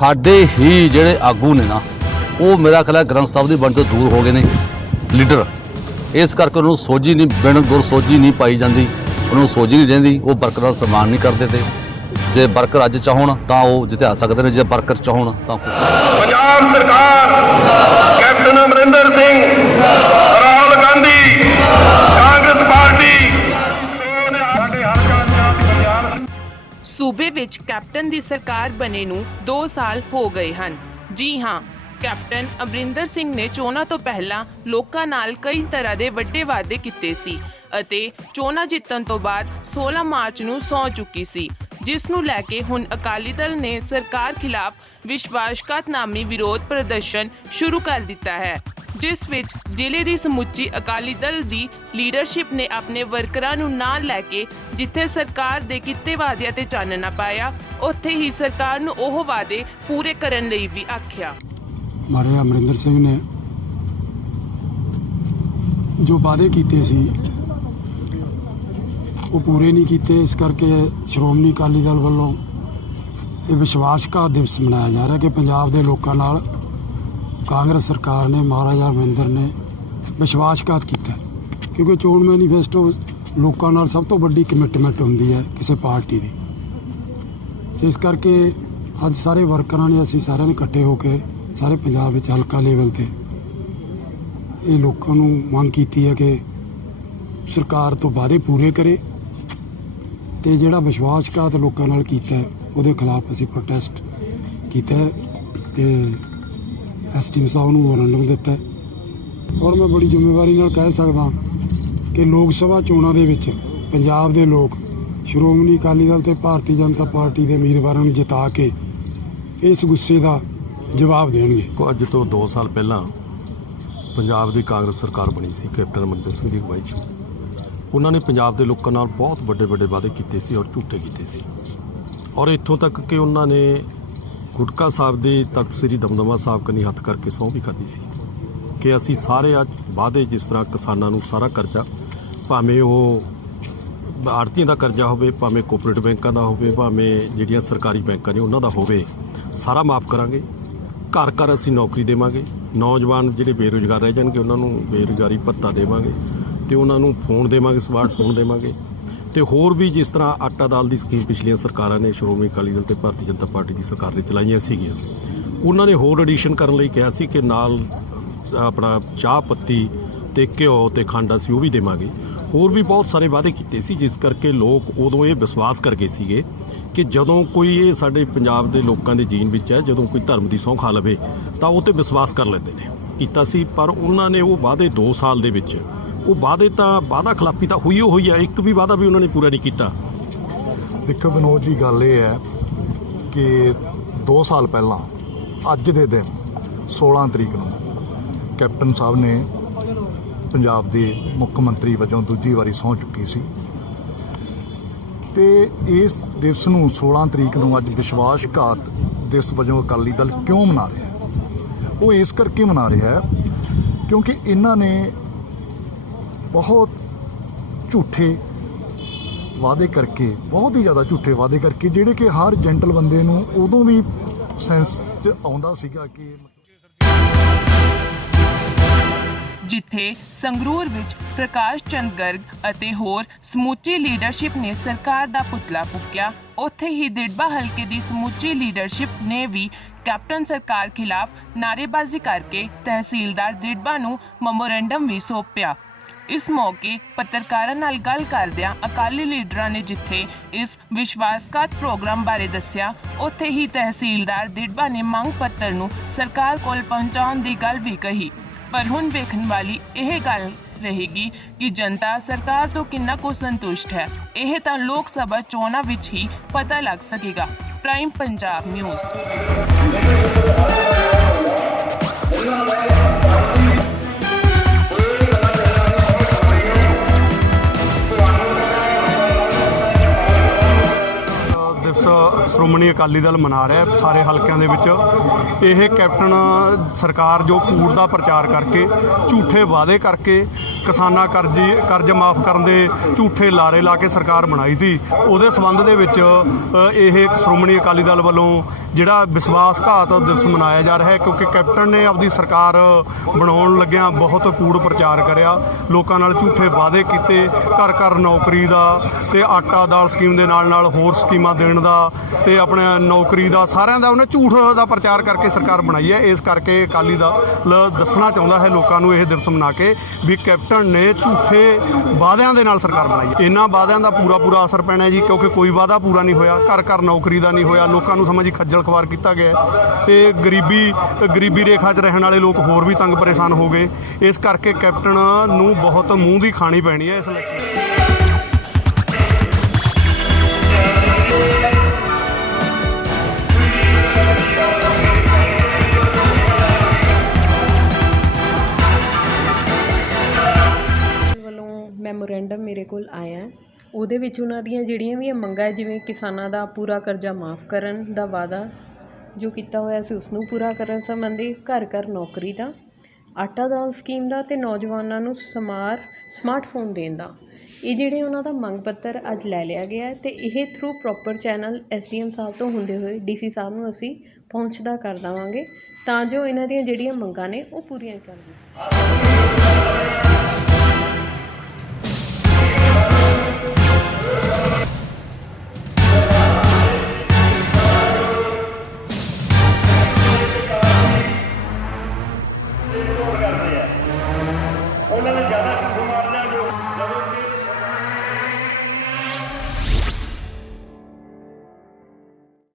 ਸਾਡੇ ਹੀ ਜਿਹੜੇ ਆਗੂ ਨੇ ਨਾ, ਉਹ ਮੇਰਾ ਖਿਆਲ ਹੈ ਗ੍ਰੰਥ ਸਾਹਿਬ ਦੀ ਬਣ ਤੋਂ ਦੂਰ ਹੋ ਗਏ ਨੇ, ਲੀਡਰ। ਇਸ ਕਰਕੇ ਉਹਨੂੰ ਸੋਝੀ ਨਹੀਂ, ਬਿਨ ਗੁਰ ਸੋਝੀ ਨਹੀਂ ਪਾਈ ਜਾਂਦੀ, ਉਹਨੂੰ ਸੋਝੀ ਨਹੀਂ ਰਹਿੰਦੀ, ਉਹ ਵਰਕਰ ਦਾ ਸਨਮਾਨ ਨਹੀਂ ਕਰਦੇ ਤੇ। ਜੇ ਵਰਕਰ ਅੱਜ ਚਾਹਣ ਤਾਂ ਉਹ ਜਿੱਤਿਆ ਸਕਦੇ ਨੇ, ਜੇ ਵਰਕਰ ਚਾਹਣ ਤਾਂ ਪੰਜਾਬ ਸਰਕਾਰ, ਕੈਪਟਨ ਅਮਰਿੰਦਰ ਸਿੰਘ ਵਿੱਚ ਕੈਪਟਨ ਦੀ ਸਰਕਾਰ ਬਣੇ ਨੂੰ 2 ਸਾਲ ਹੋ ਗਏ ਹਨ। ਜੀ ਹਾਂ, ਕੈਪਟਨ ਅਮਰਿੰਦਰ ਸਿੰਘ ਨੇ ਚੋਣਾਂ ਤੋਂ ਪਹਿਲਾਂ ਲੋਕਾਂ ਨਾਲ ਕਈ ਤਰ੍ਹਾਂ ਦੇ ਵੱਡੇ ਵਾਅਦੇ ਕੀਤੇ ਸੀ ਅਤੇ ਚੋਣਾਂ ਜਿੱਤਣ ਤੋਂ ਬਾਅਦ 16 ਮਾਰਚ ਨੂੰ ਸੌਂ ਚੁੱਕੀ ਸੀ, ਜਿਸ ਨੂੰ ਲੈ ਕੇ ਹੁਣ ਅਕਾਲੀ ਦਲ ਨੇ ਸਰਕਾਰ ਖਿਲਾਫ ਵਿਸ਼ਵਾਸਘਾਤ ਨਾਮੀ ਵਿਰੋਧ ਪ੍ਰਦਰਸ਼ਨ ਸ਼ੁਰੂ ਕਰ ਦਿੱਤਾ ਹੈ। ਜਿਸ ਵਿੱਚ ਜ਼ਿਲ੍ਹੇ ਦੀ ਸਮੁੱਚੀ ਅਕਾਲੀ ਦਲ ਦੀ ਲੀਡਰਸ਼ਿਪ ਨੇ ਆਪਣੇ ਵਰਕਰਾਂ ਨੂੰ ਨਾਲ ਲੈ ਕੇ ਜਿੱਥੇ ਸਰਕਾਰ ਦੇ ਕੀਤੇ ਵਾਅਦਿਆਂ ਤੇ ਚਾਨਣਾ ਪਾਇਆ, ਉੱਥੇ ਹੀ ਸਰਕਾਰ ਨੂੰ ਉਹ ਵਾਅਦੇ ਪੂਰੇ ਕਰਨ ਲਈ ਵੀ ਆਖਿਆ। ਮਾਰੇ ਅਮਰਿੰਦਰ ਸਿੰਘ ਨੇ ਜੋ ਵਾਅਦੇ ਕੀਤੇ ਸੀ, ਉਹ ਪੂਰੇ ਨਹੀਂ ਕੀਤੇ। ਇਸ ਕਰਕੇ ਸ਼੍ਰੋਮਣੀ ਅਕਾਲੀ ਦਲ ਵੱਲੋਂ ਇਹ ਵਿਸ਼ਵਾਸਘਾਤ ਦਿਵਸ ਮਨਾਇਆ ਜਾ ਰਿਹਾ ਕਿ ਪੰਜਾਬ ਦੇ ਲੋਕਾਂ ਨਾਲ ਕਾਂਗਰਸ ਸਰਕਾਰ ਨੇ, ਮਹਾਰਾਜਾ ਅਮਰਿੰਦਰ ਨੇ ਵਿਸ਼ਵਾਸਘਾਤ ਕੀਤਾ। ਕਿਉਂਕਿ ਚੋਣ ਮੈਨੀਫੈਸਟੋ ਲੋਕਾਂ ਨਾਲ ਸਭ ਤੋਂ ਵੱਡੀ ਕਮਿਟਮੈਂਟ ਹੁੰਦੀ ਹੈ ਕਿਸੇ ਪਾਰਟੀ ਦੀ। ਇਸ ਕਰਕੇ ਅੱਜ ਸਾਰੇ ਵਰਕਰਾਂ ਨੇ, ਅਸੀਂ ਸਾਰਿਆਂ ਨੇ ਇਕੱਠੇ ਹੋ ਕੇ ਸਾਰੇ ਪੰਜਾਬ ਵਿੱਚ ਹਲਕਾ ਲੈਵਲ ਤੇ ਇਹ ਲੋਕਾਂ ਨੂੰ ਮੰਗ ਕੀਤੀ ਹੈ ਕਿ ਸਰਕਾਰ ਤੋਂ ਵਾਅਦੇ ਪੂਰੇ ਕਰੇ ਤੇ ਜਿਹੜਾ ਵਿਸ਼ਵਾਸਘਾਤ ਲੋਕਾਂ ਨਾਲ ਕੀਤਾ ਉਹਦੇ ਖਿਲਾਫ ਅਸੀਂ ਪ੍ਰੋਟੈਸਟ ਕੀਤਾ ਹੈ ਤੇ ਐਸਟੀਮ ਸਾਹਿਬ ਨੂੰ ਮੈਮੋਰੰਡਮ ਦਿੱਤਾ ਔਰ ਮੈਂ ਬੜੀ ਜ਼ਿੰਮੇਵਾਰੀ ਨਾਲ ਕਹਿ ਸਕਦਾ ਕਿ ਲੋਕ ਸਭਾ ਚੋਣਾਂ ਦੇ ਵਿੱਚ ਪੰਜਾਬ ਦੇ ਲੋਕ ਸ਼੍ਰੋਮਣੀ ਅਕਾਲੀ ਦਲ ਤੇ ਭਾਰਤੀ ਜਨਤਾ ਪਾਰਟੀ ਦੇ ਉਮੀਦਵਾਰਾਂ ਨੂੰ ਜਿਤਾ ਕੇ ਇਸ ਗੁੱਸੇ ਦਾ ਜਵਾਬ ਦੇਣਗੇ। ਅੱਜ ਤੋਂ 2 ਸਾਲ ਪਹਿਲਾਂ ਪੰਜਾਬ ਦੀ ਕਾਂਗਰਸ ਸਰਕਾਰ ਬਣੀ ਸੀ, ਕੈਪਟਨ ਅਮਰਿੰਦਰ ਸਿੰਘ ਦੀ ਅਗਵਾਈ 'ਚ। ਉਹਨਾਂ ਨੇ ਪੰਜਾਬ ਦੇ ਲੋਕਾਂ ਨਾਲ ਬਹੁਤ ਵੱਡੇ ਵੱਡੇ ਵਾਅਦੇ ਕੀਤੇ ਸੀ ਔਰ ਝੂਠੇ ਕੀਤੇ ਸੀ। ਔਰ ਇੱਥੋਂ ਤੱਕ ਕਿ ਉਹਨਾਂ ਨੇ ਗੁਟਕਾ ਸਾਹਿਬ ਦੇ ਤਖਤ ਸ੍ਰੀ ਦਮਦਮਾ ਸਾਹਿਬ ਕਨੀ ਹੱਥ ਕਰਕੇ ਸਹੁੰ ਵੀ ਖਾਧੀ ਸੀ ਕਿ ਅਸੀਂ ਸਾਰੇ ਅੱਜ ਵਾਅਦੇ ਜਿਸ ਤਰ੍ਹਾਂ ਕਿਸਾਨਾਂ ਨੂੰ ਸਾਰਾ ਕਰਜ਼ਾ, ਭਾਵੇਂ ਉਹ ਆੜਤੀਆਂ ਦਾ ਕਰਜ਼ਾ ਹੋਵੇ, ਭਾਵੇਂ ਕੋਆਪਰੇਟਿਵ ਬੈਂਕਾਂ ਦਾ ਹੋਵੇ, ਭਾਵੇਂ ਜਿਹੜੀਆਂ ਸਰਕਾਰੀ ਬੈਂਕਾਂ ਨੇ ਉਹਨਾਂ ਦਾ ਹੋਵੇ, ਸਾਰਾ ਮਾਫ ਕਰਾਂਗੇ। ਘਰ ਘਰ ਅਸੀਂ ਨੌਕਰੀ ਦੇਵਾਂਗੇ। ਨੌਜਵਾਨ ਜਿਹੜੇ ਬੇਰੁਜ਼ਗਾਰ ਰਹਿ ਜਾਣਗੇ, ਉਹਨਾਂ ਨੂੰ ਬੇਰੁਜ਼ਗਾਰੀ ਭੱਤਾ ਦੇਵਾਂਗੇ ਤੇ ਉਹਨਾਂ ਨੂੰ ਫੋਨ ਦੇਵਾਂਗੇ ਸਮਾਰਟ ਫੋਨ ਦੇਵਾਂਗੇ। ਤੇ ਹੋਰ ਵੀ ਜਿਸ ਤਰ੍ਹਾਂ ਆਟਾ ਦਾਲ ਦੀ ਸਕੀਮ ਪਿਛਲੀਆਂ ਸਰਕਾਰਾਂ ਨੇ ਸ਼੍ਰੋਮਣੀ ਅਕਾਲੀ ਦਲ ਤੇ ਭਾਰਤੀ ਜਨਤਾ ਪਾਰਟੀ ਦੀ ਸਰਕਾਰ ਨੇ ਚਲਾਈਆਂ ਸੀਗੀਆਂ। ਉਹਨਾਂ ਨੇ ਹੋਰ ਐਡੀਸ਼ਨ ਕਰਨ ਲਈ ਕਿਹਾ ਸੀ ਕਿ ਨਾਲ ਆਪਣਾ ਚਾਹ ਪੱਤੀ ਤੇ ਘਿਓ ਤੇ ਖੰਡ ਅਸੀਂ ਉਹ ਵੀ ਦੇਵਾਂਗੇ। ਹੋਰ ਵੀ ਬਹੁਤ ਸਾਰੇ ਵਾਅਦੇ ਕੀਤੇ ਸੀ, ਜਿਸ ਕਰਕੇ ਲੋਕ ਉਦੋਂ ਇਹ ਵਿਸ਼ਵਾਸ ਕਰ ਗਏ ਸੀਗੇ ਕਿ ਜਦੋਂ ਕੋਈ ਇਹ ਸਾਡੇ ਪੰਜਾਬ ਦੇ ਲੋਕਾਂ ਦੇ ਜੀਨ ਵਿੱਚ ਹੈ, ਜਦੋਂ ਕੋਈ ਧਰਮ ਦੀ ਸਹੁੰ ਖਾ ਲਵੇ, ਤਾਂ ਉਹ ਤੇ ਵਿਸ਼ਵਾਸ ਕਰ ਲੈਂਦੇ ਨੇ। ਕੀਤਾ ਸੀ, ਪਰ ਉਹਨਾਂ ਨੇ ਉਹ ਵਾਅਦੇ 2 ਸਾਲ ਦੇ ਵਿੱਚ ਉਹ ਵਾਅਦੇ ਤਾਂ, ਵਾਅਦਾ ਖਿਲਾਫੀ ਤਾਂ ਹੋਈ ਹੋਈ ਆ, ਇੱਕ ਵੀ ਵਾਅਦਾ ਵੀ ਉਹਨਾਂ ਨੇ ਪੂਰਾ ਨਹੀਂ ਕੀਤਾ। ਦੇਖੋ ਵਿਨੋਦ ਜੀ, ਗੱਲ ਇਹ ਹੈ ਕਿ 2 ਸਾਲ ਪਹਿਲਾਂ, ਅੱਜ ਦੇ ਦਿਨ 16 ਤਰੀਕ ਨੂੰ, ਕੈਪਟਨ ਸਾਹਿਬ ਨੇ ਪੰਜਾਬ ਦੇ ਮੁੱਖ ਮੰਤਰੀ ਵਜੋਂ ਦੂਜੀ ਵਾਰੀ ਸਹੁੰ ਚੁੱਕੀ ਸੀ। ਤੇ ਇਸ ਦਿਵਸ ਨੂੰ 16 ਤਰੀਕ ਨੂੰ ਅੱਜ ਵਿਸ਼ਵਾਸਘਾਤ ਦਿਵਸ ਵਜੋਂ ਅਕਾਲੀ ਦਲ ਕਿਉਂ ਮਨਾ ਰਿਹਾ? ਉਹ ਇਸ ਕਰਕੇ ਮਨਾ ਰਿਹਾ ਕਿਉਂਕਿ ਇਹਨਾਂ ਨੇ ਬਹੁਤ ਝੂਠੇ ਵਾਅਦੇ ਕਰਕੇ, ਬਹੁਤ ਹੀ ਜ਼ਿਆਦਾ ਝੂਠੇ ਵਾਅਦੇ ਕਰਕੇ, ਜਿਹੜੇ ਕਿ ਹਰ ਜੈਂਟਲ ਬੰਦੇ ਨੂੰ ਉਦੋਂ ਵੀ ਸੈਂਸ 'ਚ ਆਉਂਦਾ ਸੀਗਾ ਕਿ ਜਿੱਥੇ ਸੰਗਰੂਰ ਵਿੱਚ ਪ੍ਰਕਾਸ਼ ਚੰਦ ਗਰਗ ਅਤੇ ਹੋਰ ਸਮੁੱਚੀ ਲੀਡਰਸ਼ਿਪ ਨੇ ਸਰਕਾਰ ਦਾ ਪੁਤਲਾ ਫੂਕਿਆ, ਉੱਥੇ ਹੀ ਦਿੜਬਾ ਹਲਕੇ ਦੀ ਸਮੁੱਚੀ ਲੀਡਰਸ਼ਿਪ ਨੇ ਵੀ ਕੈਪਟਨ ਸਰਕਾਰ ਖਿਲਾਫ ਨਾਅਰੇਬਾਜ਼ੀ ਕਰਕੇ ਤਹਿਸੀਲਦਾਰ ਦਿੜਬਾ ਨੂੰ ਮੈਮੋਰੈਂਡਮ ਵੀ ਸੌਂਪਿਆ। ਇਸ ਮੌਕੇ ਪੱਤਰਕਾਰਾਂ ਨਾਲ ਗੱਲ ਕਰਦਿਆਂ ਅਕਾਲੀ ਲੀਡਰਾਂ ਨੇ ਜਿੱਥੇ ਇਸ ਵਿਸ਼ਵਾਸਘਾਤ ਪ੍ਰੋਗਰਾਮ ਬਾਰੇ ਦੱਸਿਆ, ਉੱਥੇ ਹੀ ਤਹਿਸੀਲਦਾਰ ਦਿੜਬਾ ਨੇ ਮੰਗ ਪੱਤਰ ਨੂੰ ਸਰਕਾਰ ਕੋਲ ਪਹੁੰਚਾਉਣ ਦੀ ਗੱਲ ਵੀ ਕਹੀ। ਪਰ ਹੁਣ ਵੇਖਣ ਵਾਲੀ ਇਹ ਗੱਲ ਰਹੇਗੀ ਕਿ ਜਨਤਾ ਸਰਕਾਰ ਤੋਂ ਕਿੰਨਾ ਕੁ ਸੰਤੁਸ਼ਟ ਹੈ। ਇਹ ਤਾਂ ਲੋਕ ਸਭਾ ਚੋਣਾਂ ਵਿੱਚ ਹੀ ਪਤਾ ਲੱਗ ਸਕੇਗਾ। Prime Punjab News. Shiromani Akali Dal ਮਨਾ ਰਿਹਾ ਹੈ ਸਾਰੇ ਹਲਕਿਆਂ ਦੇ ਵਿੱਚ। ਇਹ ਕੈਪਟਨ ਸਰਕਾਰ ਜੋ ਕੂੜ ਦਾ ਪ੍ਰਚਾਰ ਕਰਕੇ, ਝੂਠੇ ਵਾਅਦੇ ਕਰਕੇ ਕਿਸਾਨਾਂ ਕਰਜ਼ੀ, ਕਰਜ਼ ਮਾਫ ਕਰਨ ਦੇ ਝੂਠੇ ਲਾਰੇ ਲਾ ਕੇ ਸਰਕਾਰ ਬਣਾਈ ਸੀ। ਉਹਦੇ ਸਬੰਧ ਦੇ ਵਿੱਚ ਇਹ ਸ਼੍ਰੋਮਣੀ ਅਕਾਲੀ ਦਲ ਵੱਲੋਂ ਜਿਹੜਾ ਵਿਸ਼ਵਾਸਘਾਤ ਦਿਵਸ ਮਨਾਇਆ ਜਾ ਰਿਹਾ ਹੈ, ਕਿਉਂਕਿ ਕੈਪਟਨ ਨੇ ਆਪਦੀ ਸਰਕਾਰ ਬਣਾਉਣ ਲੱਗਿਆਂ ਬਹੁਤ ਕੂੜ ਪ੍ਰਚਾਰ ਕਰਿਆ। ਲੋਕਾਂ ਨਾਲ ਝੂਠੇ ਵਾਅਦੇ ਕੀਤੇ, ਘਰ ਘਰ ਨੌਕਰੀ ਦਾ ਤੇ ਆਟਾ ਦਾਲ ਸਕੀਮ ਦੇ ਨਾਲ ਨਾਲ ਹੋਰ ਸਕੀਮਾਂ ਦੇਣ ਦਾ ਤੇ ਆਪਣੇ ਨੌਕਰੀ ਦਾ ਸਾਰਿਆਂ ਦਾ ਉਹਨੇ ਝੂਠ ਦਾ ਪ੍ਰਚਾਰ ਕਰਕੇ ਸਰਕਾਰ ਬਣਾਈ ਹੈ। ਇਸ ਕਰਕੇ ਅਕਾਲੀ ਦਲ ਦੱਸਣਾ ਚਾਹੁੰਦਾ ਹੈ ਲੋਕਾਂ ਨੂੰ ਇਹ ਦਿਵਸ ਮਨਾ ਕੇ ਵੀ ਕੈਪਟਨ ਕੈਪਟਨ ਨੇ ਝੂਠੇ ਵਾਅਦਿਆਂ ਦੇ ਨਾਲ ਸਰਕਾਰ ਬਣਾਈ ਇਹਨਾਂ ਵਾਅਦਿਆਂ ਦਾ ਪੂਰਾ ਪੂਰਾ ਅਸਰ ਪੈਣਾ ਜੀ, ਕਿਉਂਕਿ ਕੋਈ ਵਾਅਦਾ ਪੂਰਾ ਨਹੀਂ ਹੋਇਆ। ਘਰ ਘਰ ਨੌਕਰੀ ਦਾ ਨਹੀਂ ਹੋਇਆ। ਲੋਕਾਂ ਨੂੰ ਸਮਝ ਖੱਜਲ ਖਵਾਰ ਕੀਤਾ ਗਿਆ ਹੈ। ਤੇ ਗਰੀਬੀ ਗਰੀਬੀ ਰੇਖਾ 'ਚ ਰਹਿਣ ਵਾਲੇ ਲੋਕ ਹੋਰ ਵੀ ਤੰਗ ਪਰੇਸ਼ਾਨ ਹੋ ਗਏ। ਇਸ ਕਰਕੇ ਕੈਪਟਨ ਨੂੰ ਬਹੁਤ ਮੂੰਹ ਦੀ ਖਾਣੀ ਪੈਣੀ ਹੈ ਇਸ ਇਲੈਕਸ਼ਨ ਮੈਮੋਰੈਂਡਮ ਮੇਰੇ ਕੋਲ ਆਇਆ ਉਹਦੇ ਵਿੱਚ ਉਹਨਾਂ ਦੀਆਂ ਜਿਹੜੀਆਂ ਵੀ ਮੰਗਾਂ ਜਿਵੇਂ ਕਿਸਾਨਾਂ ਦਾ ਪੂਰਾ ਕਰਜ਼ਾ ਮਾਫ ਕਰਨ ਦਾ ਵਾਅਦਾ ਜੋ ਕੀਤਾ ਹੋਇਆ ਸੀ ਉਸ ਨੂੰ ਪੂਰਾ ਕਰਨ ਸੰਬੰਧੀ ਘਰ ਘਰ ਨੌਕਰੀ ਦਾ, ਆਟਾ ਦਾਲ ਸਕੀਮ ਦਾ ਅਤੇ ਨੌਜਵਾਨਾਂ ਨੂੰ ਸਮਾਰ ਸਮਾਰਟਫੋਨ ਦੇਣ ਦਾ। ਇਹ ਜਿਹੜੇ ਉਹਨਾਂ ਦਾ ਮੰਗ ਪੱਤਰ ਅੱਜ ਲੈ ਲਿਆ ਗਿਆ ਅਤੇ ਇਹ ਥਰੂ ਪ੍ਰੋਪਰ ਚੈਨਲ ਐਸਡੀਐਮ ਸਾਹਿਬ ਤੋਂ ਹੁੰਦੇ ਹੋਏ ਡੀਸੀ ਸਾਹਿਬ ਨੂੰ ਅਸੀਂ ਪਹੁੰਚਦਾ ਕਰ ਦੇਵਾਂਗੇ ਤਾਂ ਜੋ ਇਹਨਾਂ ਦੀਆਂ ਜਿਹੜੀਆਂ ਮੰਗਾਂ ਨੇ ਉਹ ਪੂਰੀਆਂ ਕਰ ਦੇਣ।